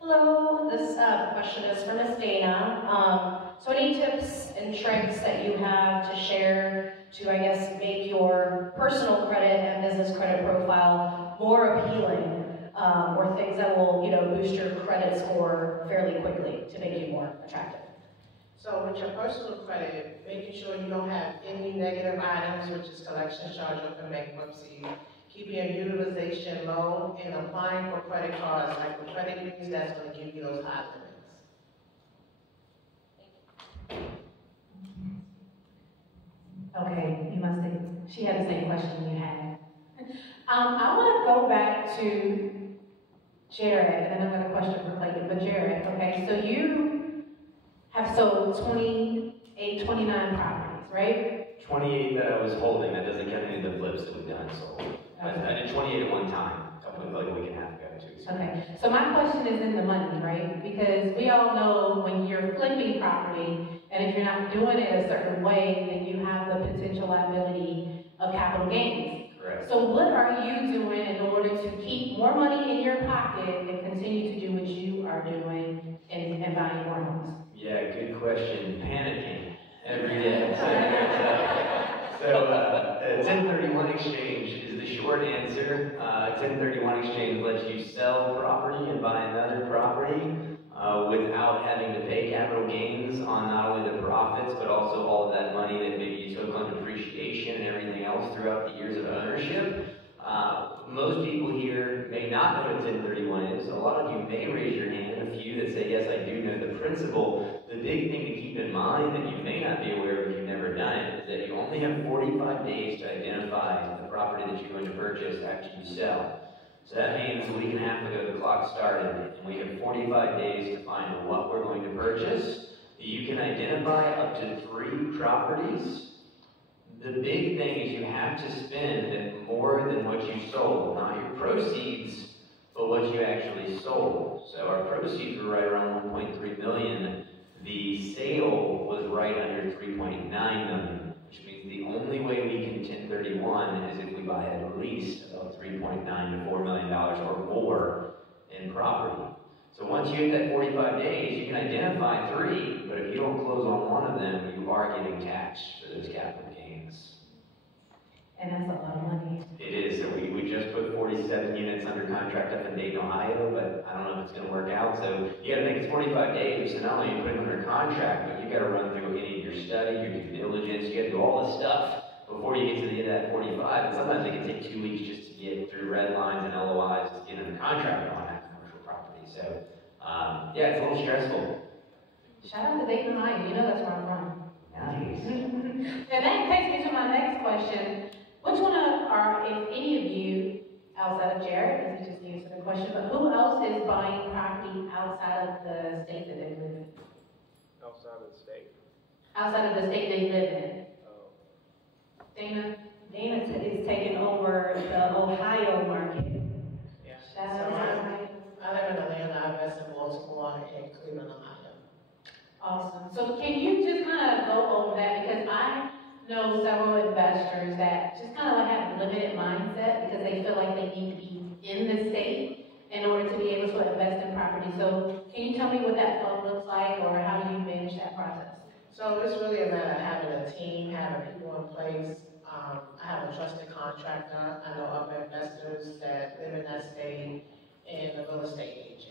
Hello, this question is for Ms. Dana. So any tips and tricks that you have to share to, I guess, make your personal credit and business credit profile more appealing, or things that will, boost your credit score fairly quickly to make you more attractive? So with your personal credit, making sure you don't have any negative items, which is collection charge-off and bankruptcy, keeping your utilization low, and applying for credit cards like the credit unions that's going to give you those high limits. Okay, you must think she had the same question you had. I want to go back to Jared, and then I've got a question for Clayton, but Jared, okay, so you have sold 28, 29 properties, right? 28 that I was holding, that doesn't count any of the flips that we've done, so I did 28 at one time, like a week and a half ago too. Okay, so my question is in the money, right? Because we all know when you're flipping property, and if you're not doing it a certain way, then you have the potential liability of capital gains. Correct. So what are you doing in order to keep more money in your pocket and continue to do what you are doing and buying more homes? Yeah, good question. Panicking every day. So 1031 exchange is the short answer. 1031 exchange lets you sell property and buy another property without having to pay capital gains on not only the profits, but also all of that money that maybe you took on depreciation and everything else throughout the years of ownership. Most people here may not know what 1031 is. A lot of you may raise your hand, a few that say, yes, I do know the principle. The big thing to keep in mind that you may not be aware of if you've never done it is that you only have 45 days to identify the property that you're going to purchase after you sell. So that means a week and a half ago the clock started, and we have 45 days to find what we're going to purchase. You can identify up to 3 properties. The big thing is you have to spend more than what you sold. Not your proceeds, but what you actually sold. So our proceeds were right around 1.3 million. The sale was right under 3.9 million, which means the only way we can 1031 is if we buy at least about $3.9 to $4 million or more in property. So once you hit that 45 days, you can identify 3, but if you don't close on one of them, you are getting taxed for those capital gains. And that's a lot of money. It is. So we just put 47 units under contract up in Dayton, Ohio, but I don't know if it's going to work out. So you got to think it's 45 days. So not only you put them under contract, but you got to run through any of your study, your due diligence. You got to do all the stuff before you get to the end of that 45. And sometimes it can take 2 weeks just to get through red lines and LOIs to get under contract on that commercial property. So yeah, it's a little stressful. Shout out to Dayton, Ohio. You know that's where I'm from. Nice. And that takes me to my next question. Which one are, if any of you, outside of Jared, because he just answered the question, but who else is buying property outside of the state that they live in? Outside of the state. Outside of the state they live in. Oh. Dana? Dana is taking over the Ohio market. Yeah. Shout out to Ohio. I live in Atlanta, I invest in Baltimore and Cleveland, Ohio. Awesome. So can you just kind of go over that? Because I know several investors that just kind of have a limited mindset because they feel like they need to be in the state in order to be able to invest in property. So can you tell me what that flow looks like, or how do you manage that process? So it's really a matter of having a team, having people in place. I have a trusted contractor. I know other investors that live in that state and a real estate agent.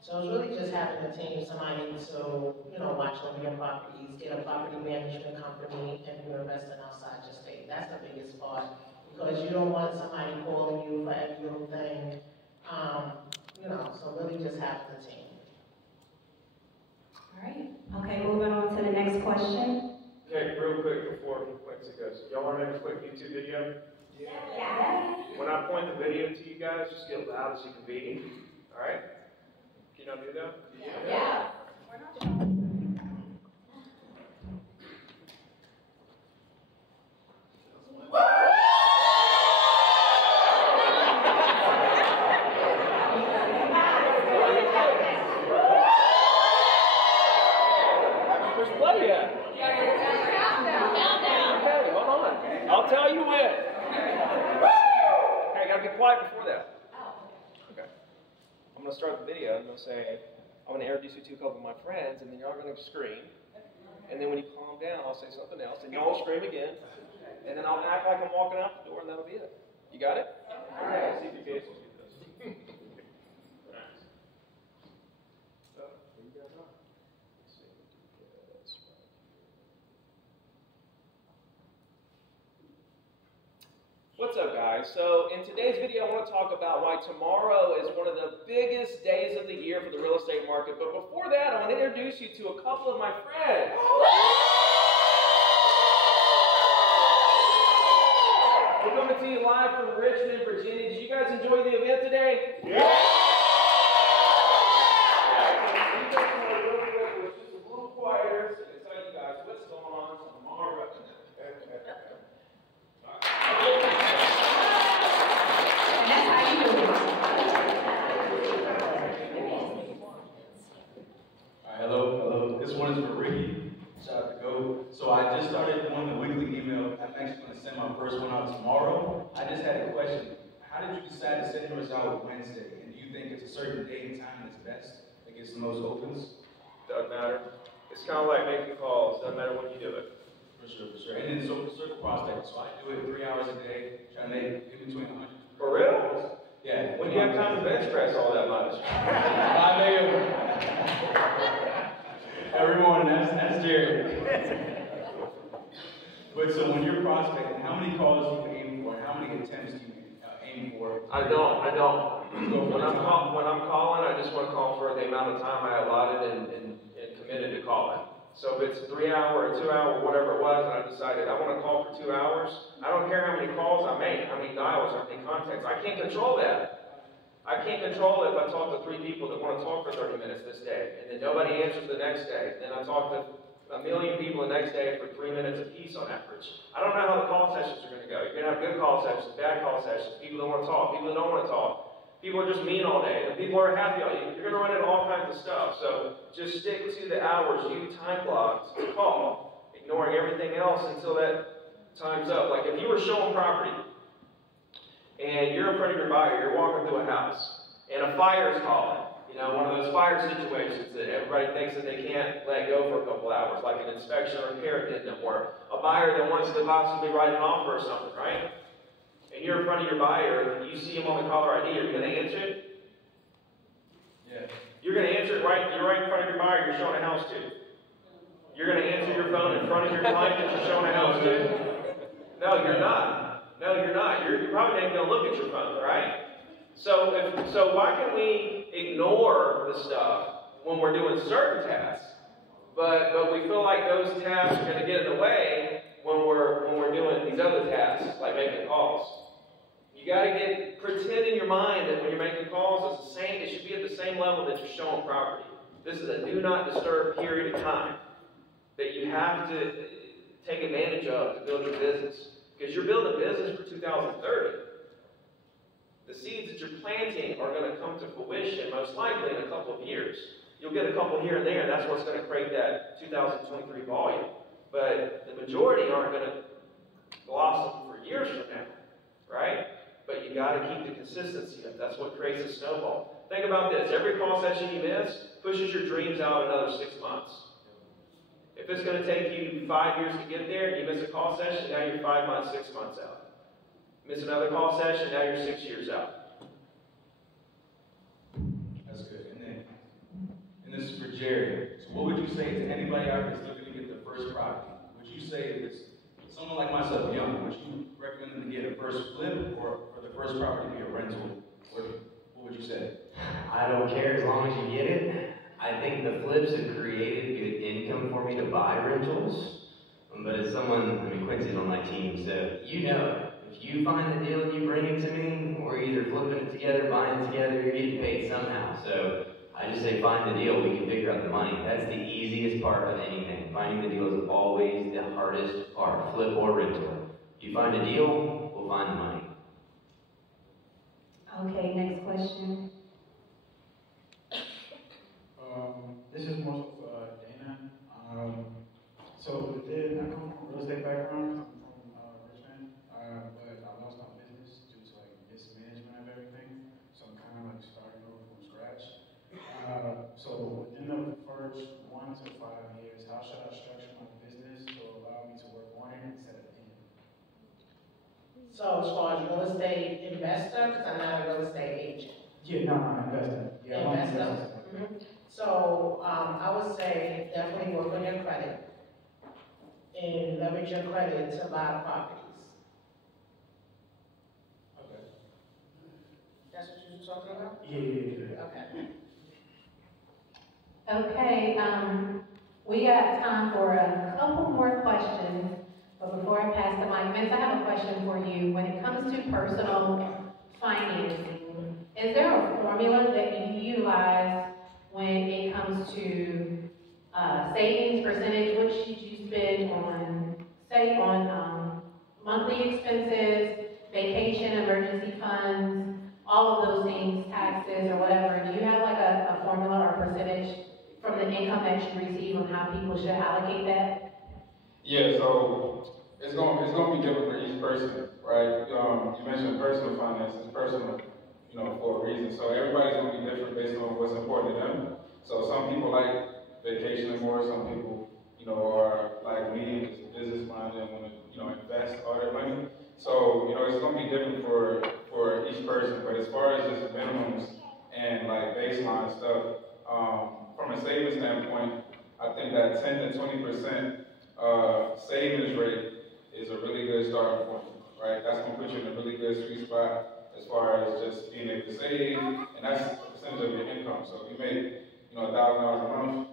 So it's really just having a team, somebody to, watch over your properties, get a property management company, and you're investing outside your state. That's the biggest part, because you don't want somebody calling you for every little thing. So really just having a team. All right. Okay, moving on to the next question. Okay, real quick before Quincy goes. Y'all want to make a quick YouTube video? Yeah. When I point the video to you guys, just get loud as you can be. Alright? Can y'all do that? Yeah. Where's play at? Okay, hold on. I'll tell you when. Okay, I gotta be quiet before that. Okay. I'm gonna start the video. I'm gonna say, I'm gonna introduce you to a couple of my friends, and then y'all are gonna scream. And then when you calm down, I'll say something else, and y'all will scream again. And then I'll act like I'm walking out the door, and that'll be it. You got it? All right. Let's see if you guys will do this. So, where you guys are? Let's see if we can do this right here. What's up, guys? So, in today's video, I want to talk about why tomorrow is one of the biggest days of the year for the real estate market. But before that, I want to introduce you to a couple of my friends. We're coming to you live from Richmond, Virginia. Did you guys enjoy the event today? Yeah! You guys know real quick, it was just a little quieter, so I can tell you guys what's going on tomorrow. And that's how you do it. All right, hello. This one is for Ricky. Shout out to Go. So I just started doing the weekly email. I'm actually going to send my first one out tomorrow. I just had a question. How did you decide to send yours out Wednesday? And do you think it's a certain day and time that's best that gets the most opens? Doesn't matter. It's kind of like making calls. Doesn't matter when you do it. For sure. And then circle prospect. So I do it 3 hours a day, try to make in between 100. For real? Yeah. When do you have time to bench press all that much? 5 a.m. Every morning, that's Jerry. But so when you're prospecting, how many calls do you aim for? How many attempts do you aim for? I don't. When I'm calling, I just want to call for the amount of time I allotted and committed to calling. So if it's 3 hour or 2 hour, whatever it was, and I decided I want to call for 2 hours, I don't care how many calls I make, how many dials, how many contacts. I can't control that. I can't control it if I talk to 3 people that want to talk for 30 minutes this day, and then nobody answers the next day. And then I talk to 1 million people the next day for 3 minutes apiece on average. I don't know how the call sessions are going to go. You're going to have good call sessions, bad call sessions, people that want to talk, people that don't want to talk. People are just mean all day, and people are happy all day. You're going to run into all kinds of stuff. So just stick to the hours you time blocked to call, ignoring everything else until that time's up. Like if you were showing property, and you're in front of your buyer, you're walking through a house, and a fire's calling. You know, one of those fire situations that everybody thinks that they can't let go for a couple hours, like an inspection or repair didn't work. A buyer that wants to possibly write an offer or something, right? And you're in front of your buyer, and you see him on the caller ID, are you going to answer it? Yeah. You're going to answer it you're right in front of your buyer you're showing a house to. You're going to answer your phone in front of your client that you're showing a house to? No, you're not. No, you're not. You're probably not even going to look at your phone, right? So why can we ignore the stuff when we're doing certain tasks, but we feel like those tasks are going to get in the way when we're doing these other tasks, like making calls? You got to pretend in your mind that when you're making calls, it's the same. It should be at the same level that you're showing property. This is a do not disturb period of time that you have to take advantage of to build your business, because you're building a business for 2030. The seeds that you're planting are going to come to fruition most likely in a couple of years. You'll get a couple here and there, and that's what's going to create that 2023 volume. But the majority aren't going to blossom for years from now, right? But you got to keep the consistency up. That's what creates a snowball. Think about this. Every call session you miss pushes your dreams out another 6 months. If it's going to take you 5 years to get there, and you miss a call session, now you're 5 months, 6 months out. Miss another call session, now you're 6 years out. That's good. And this is for Jerry. So what would you say to anybody out there that's looking to get their first property? Would you say if it's someone like myself, young, would you recommend them to get a first flip or for the first property to be a rental? What would you say? I don't care as long as you get it. I think the flips have created good income for me to buy rentals. But as someone, Quincy's on my team, so you know, if you find the deal and you bring it to me, we're either flipping it together, buying it together, you're getting paid somehow. So I just say find the deal, we can figure out the money. That's the easiest part of anything. Finding the deal is always the hardest part, flip or rental. You find a deal, we'll find the money. Okay, next question. This is more so for Dana. I come from a real estate background. I'm from Richmond, but I lost my business due to mismanagement of everything. So I'm kind of starting over from scratch. So within the first 1 to 5 years, how should I structure my So as far as real estate investor, because I'm not a real estate agent. Yeah, no, I'm investing. Yeah, I'm Investor? investing. So I would say definitely work on your credit and leverage your credit to buy properties. Okay. That's what you were talking about? Yeah. Okay. Okay, we got time for a couple more questions, but before I pass the mic, Vince, I have a question for you. When it comes to personal financing, is there a formula that you utilize when it comes to savings percentage? What should you spend on, say, on monthly expenses, vacation, emergency funds, all of those things, taxes or whatever? Do you have like a formula or percentage from the income that you receive on how people should allocate that? Yeah, so it's gonna be different for each person, right? You mentioned personal finances, personal, for a reason. So everybody's gonna be different based on what's important to them. So some people like vacationing more, some people, are like me, just business minded and want to, invest all their money. So, it's gonna be different for each person. But as far as just minimums and like baseline stuff, from a savings standpoint, I think that 10 to 20% savings rate is a really good starting point, right? That's going to put you in a really good sweet spot as far as just being able to save, and that's a percentage of your income. So if you make, $1,000 a month,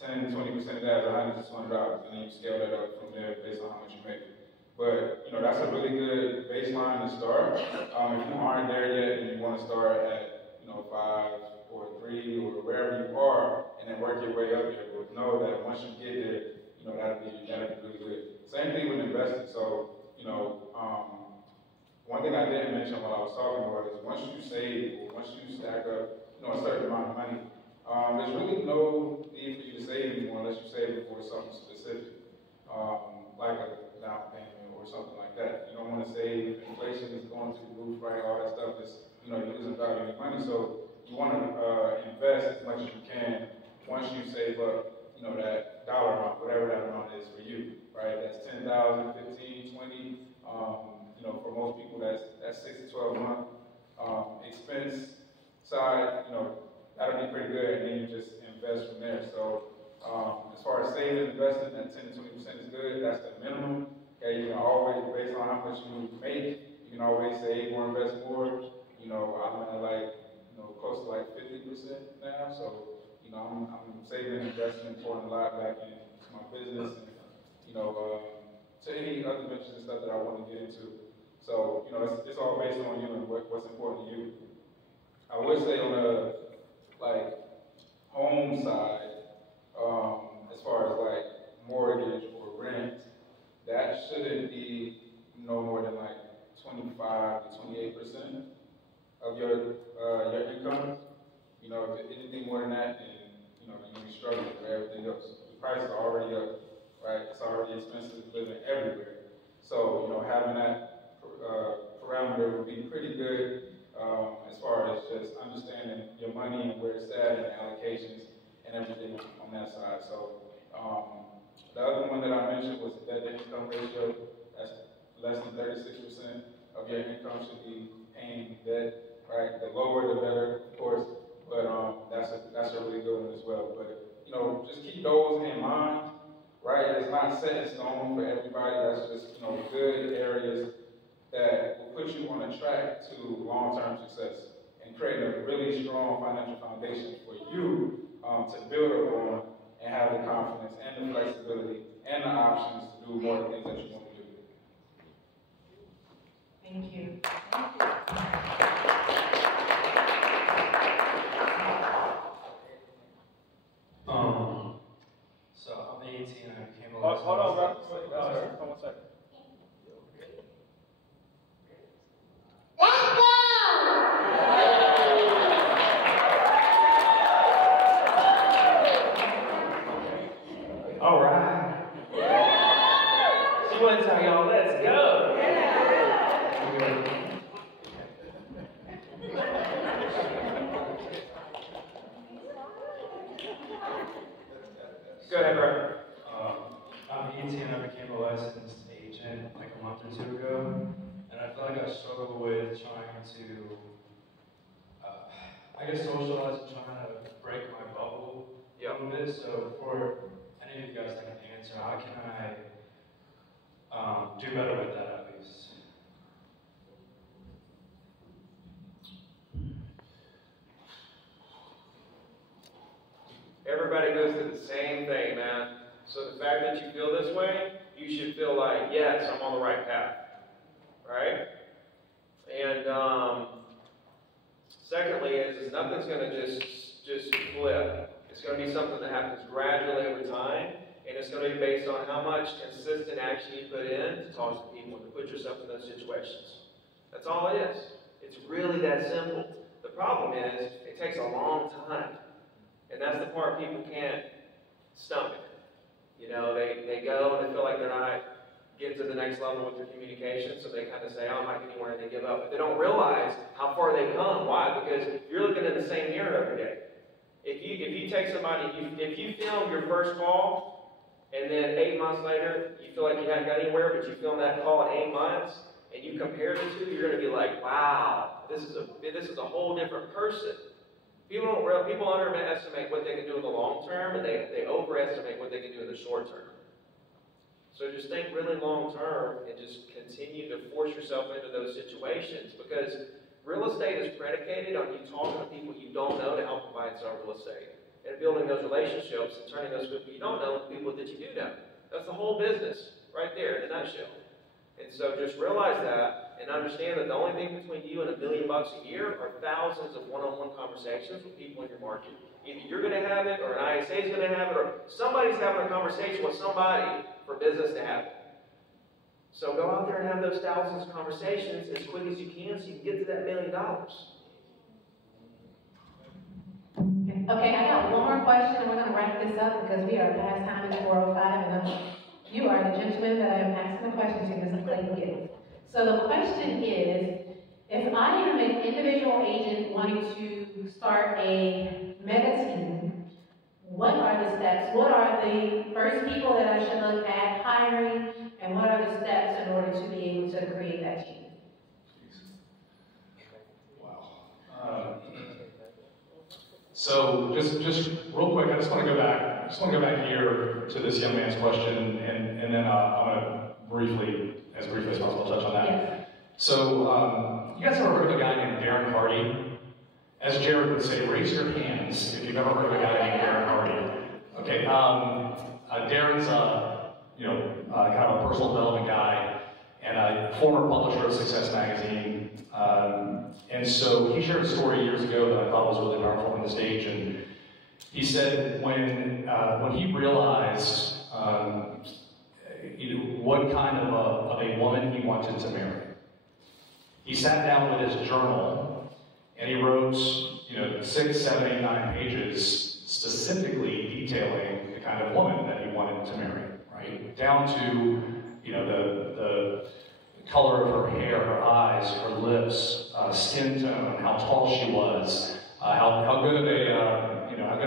10, 20% of that is $100 to $200, and then you scale that up from there based on how much you make. But, that's a really good baseline to start. If you aren't there yet and you want to start at, 5 or 3 or wherever you are, and then work your way up there, but know that once you get there, that'll be really good. Same thing with investing. So, one thing I didn't mention while I was talking about is once you save, or once you stack up, a certain amount of money, there's really no need for you to save anymore unless you save it for something specific, like a down payment or something like that. You don't want to save if inflation is going through the roof, right? All that stuff is, you're losing value in your money. So you want to invest as much as you can once you save up, that dollar amount, whatever that amount is for you, right? That's 10,000, 15, 20. For most people, that's 6 to 12 month expense side. That'll be pretty good, and then you just invest from there. So as far as saving and investing, that 10 to 20% is good. That's the minimum. Okay, you can always, based on how much you make, you can always save or invest more. I'm at close to 50% now. So I'm saving and investing and pouring a lot back into my business and, to any other ventures and stuff that I want to get into. So, it's all based on you and what's important to you. I would say on the, home side, as far as, mortgage or rent, that shouldn't be no more than, 25 to 28% of your income. If anything more than that, then you're gonna be struggling for everything else. The prices are already up, right? It's already expensive living everywhere. So, having that parameter would be pretty good as far as just understanding your money and where it's at and allocations and everything on that side. So, the other one that I mentioned was the debt-to-income ratio. That's less than 36% of your income should be paying debt, right? The lower, the better, of course. But that's a really good one as well. But just keep those in mind, right? It's not set in stone for everybody. That's just good areas that will put you on a track to long-term success and create a really strong financial foundation for you to build upon and have the confidence and the flexibility and the options to do more of the things that you want to do. Thank you. So I'm 18 and I became a Hold on, bro. Wait, hold on 1 second. Let's go! All right. She wasn't I guess socializing, trying to break my bubble a little bit. So for any of you guys that can answer, how can I do better with that at least? Everybody goes through the same thing, man. So the fact that you feel this way, you should feel like, yes, I'm on the right path, right? And secondly is nothing's going to just flip. It's going to be something that happens gradually over time, and it's going to be based on how much consistent action you put in to talk to people and to put yourself in those situations. That's all it is. It's really that simple. The problem is, it takes a long time. And that's the part people can't stomach. You know, they go and they feel like they're not getting to the next level with their communication, so they kind of say, oh, I'm not getting anywhere, and they give up. But they don't realize how far they've come. Why? Because you're looking in the same mirror every day. If you take somebody, if you film your first call, and then 8 months later, you feel like you haven't got anywhere, but you film that call in 8 months, and you compare the two, you're going to be like, wow, this is a whole different person. People underestimate what they can do in the long term, and they overestimate what they can do in the short term. So just think really long term and just continue to force yourself into those situations, because real estate is predicated on you talking to people you don't know to help them buy and sell real estate, and building those relationships and turning those people you don't know into people that you do know. That's the whole business right there in a nutshell. And so just realize that and understand that the only thing between you and $1 million a year are thousands of one-on-one conversations with people in your market. Either you're going to have it, or an ISA is going to have it, or somebody's having a conversation with somebody for business to happen. So go out there and have those thousands of conversations as quick as you can so you can get to that $1 million. Okay, I got one more question, and we're going to wrap this up because we are past time. It's 4:05, and you are the gentleman that I am asking the question to. This is Clayton Gibbs. So the question is, if I am an individual agent wanting to start a mega team, what are the steps? What are the first people that I should look at hiring, and what are the steps in order to be able to create that team? Wow. So just real quick, I just want to go back here to this young man's question, and then I'm going to briefly as possible touch on that. Yes. So you guys ever heard of a guy named Darren Hardy? As Jared would say, raise your hands if you've ever heard of a guy named Darren Hardy. Okay, Darren's kind of a personal development guy and a former publisher of Success Magazine. And so he shared a story years ago that I thought was really powerful on the stage. And he said when he realized what kind of a woman he wanted to marry, he sat down with his journal and he wrote 6, 7, 8, 9 pages specifically detailing the kind of woman that he wanted to marry, right? Down to the color of her hair, her eyes, her lips, skin tone, how tall she was, how good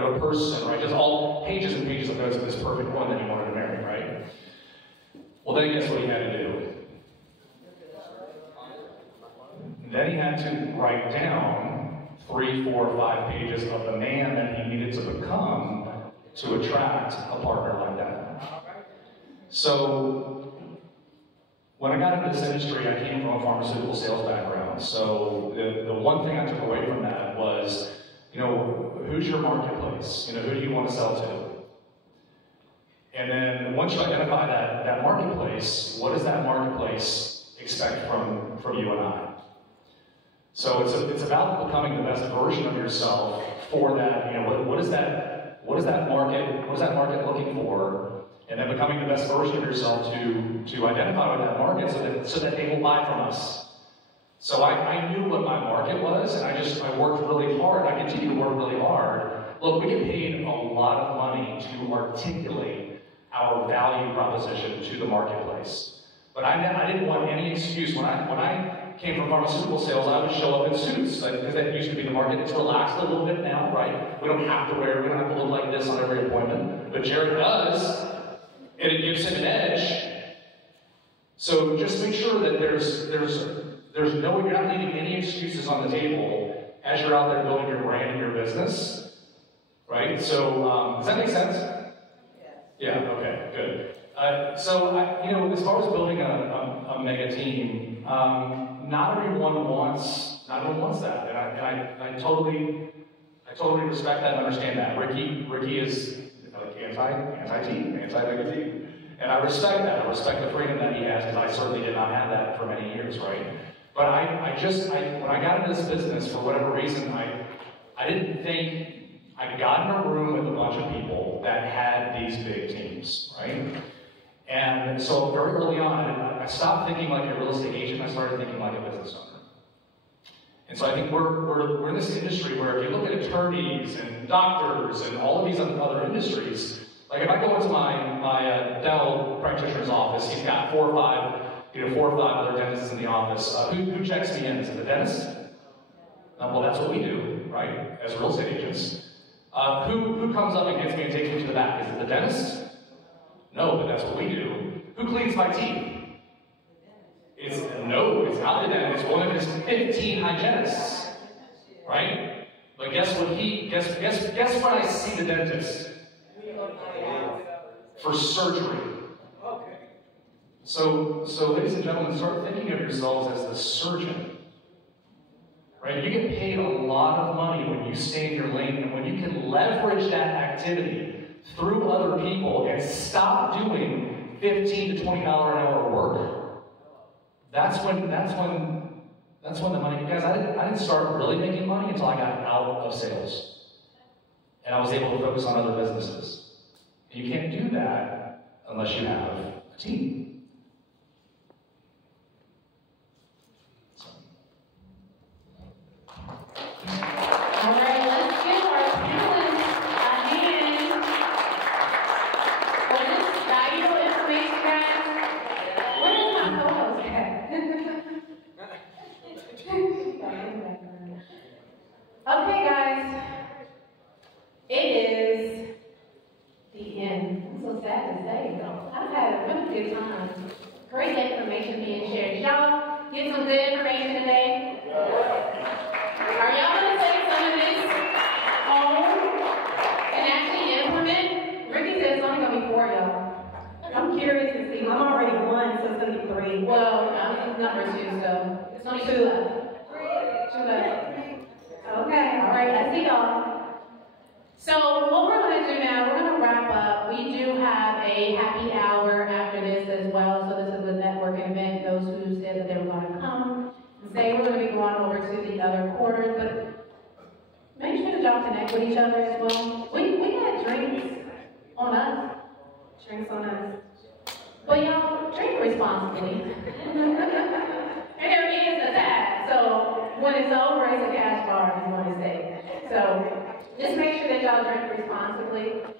of a person, right? Just all pages and pages of notes of this perfect woman that he wanted to marry, right? Well, then guess what he had to do? Then he had to write down 3, 4, 5 pages of the man that he needed to become to attract a partner like that. So when I got into this industry, I came from a pharmaceutical sales background. So the one thing I took away from that was, who's your marketplace? Who do you want to sell to? And then once you identify that marketplace, what does that marketplace expect from you and I? So it's about becoming the best version of yourself for that. What is that market looking for? And then becoming the best version of yourself to identify with that market so that they will buy from us. So I knew what my market was, and I worked really hard. I continue to work really hard. Look, we get paid a lot of money to articulate our value proposition to the marketplace. But I didn't want any excuse. When I came from pharmaceutical sales, I would show up in suits, because that used to be the market. It's relaxed a little bit now, right? We don't have to look like this on every appointment. But Jared does, and it gives him an edge. So just make sure that you're not leaving any excuses on the table, as you're out there building your brand and your business, right? So, does that make sense? Yeah, okay, good. As far as building a mega team, not everyone wants that, and I totally respect that and understand that. Ricky is like anti-team, anti-mega team, and I respect that. I respect the freedom that he has, because I certainly did not have that for many years, right? But when I got into this business, for whatever reason, I didn't think. I got in a room with a bunch of people that had these big teams, right? And so very early on, I stopped thinking like a real estate agent. I started thinking like a business owner. And so I think we're in this industry where if you look at attorneys and doctors and all of these other industries, like if I go into my dental practitioner's office, he's got 4 or 5 other dentists in the office. Who checks me in? Is it the dentist? Well, that's what we do, right? As real estate agents. Who comes up and gets me and takes me to the back? Is it the dentist? No, but that's what we do. Who cleans my teeth? It's not the dentist. It's one of his 15 hygienists, right? But guess what when I see the dentist? For surgery. So ladies and gentlemen, start thinking of yourselves as the surgeon. Right? You get paid a lot of money when you stay in your lane, and when you can leverage that activity through other people and stop doing $15 to $20 an hour work. That's when the money. Guys, I didn't start really making money until I got out of sales, and I was able to focus on other businesses. And you can't do that unless you have a team. All right, let's give our panelists a hand. For this valuable information, guys. Where is my co-host at? Okay, guys. It is the end. I'm so sad to say, though. I've had a really good time. Great information being shared. Did y'all get some good information today? Are y'all going to take some of this home and actually implement? Ricky said it's only going to be 4, y'all. I'm curious to see. I'm already 1, so it's going to be 3. Well, I'm number 2, so it's only 2 left. 2 left. Okay, all right, I see y'all. So what we're going to do now, we're going to wrap up. We do have a happy hour after this as well, so this is a networking event. Those who said that they were going to come and stay, we're going to be going over to the other quarters, but make sure that y'all connect with each other as well. We got drinks on us. Drinks on us. But y'all, drink responsibly. And there is a tab, so when it's over, it's a cash bar if you want to stay. So just make sure that y'all drink responsibly.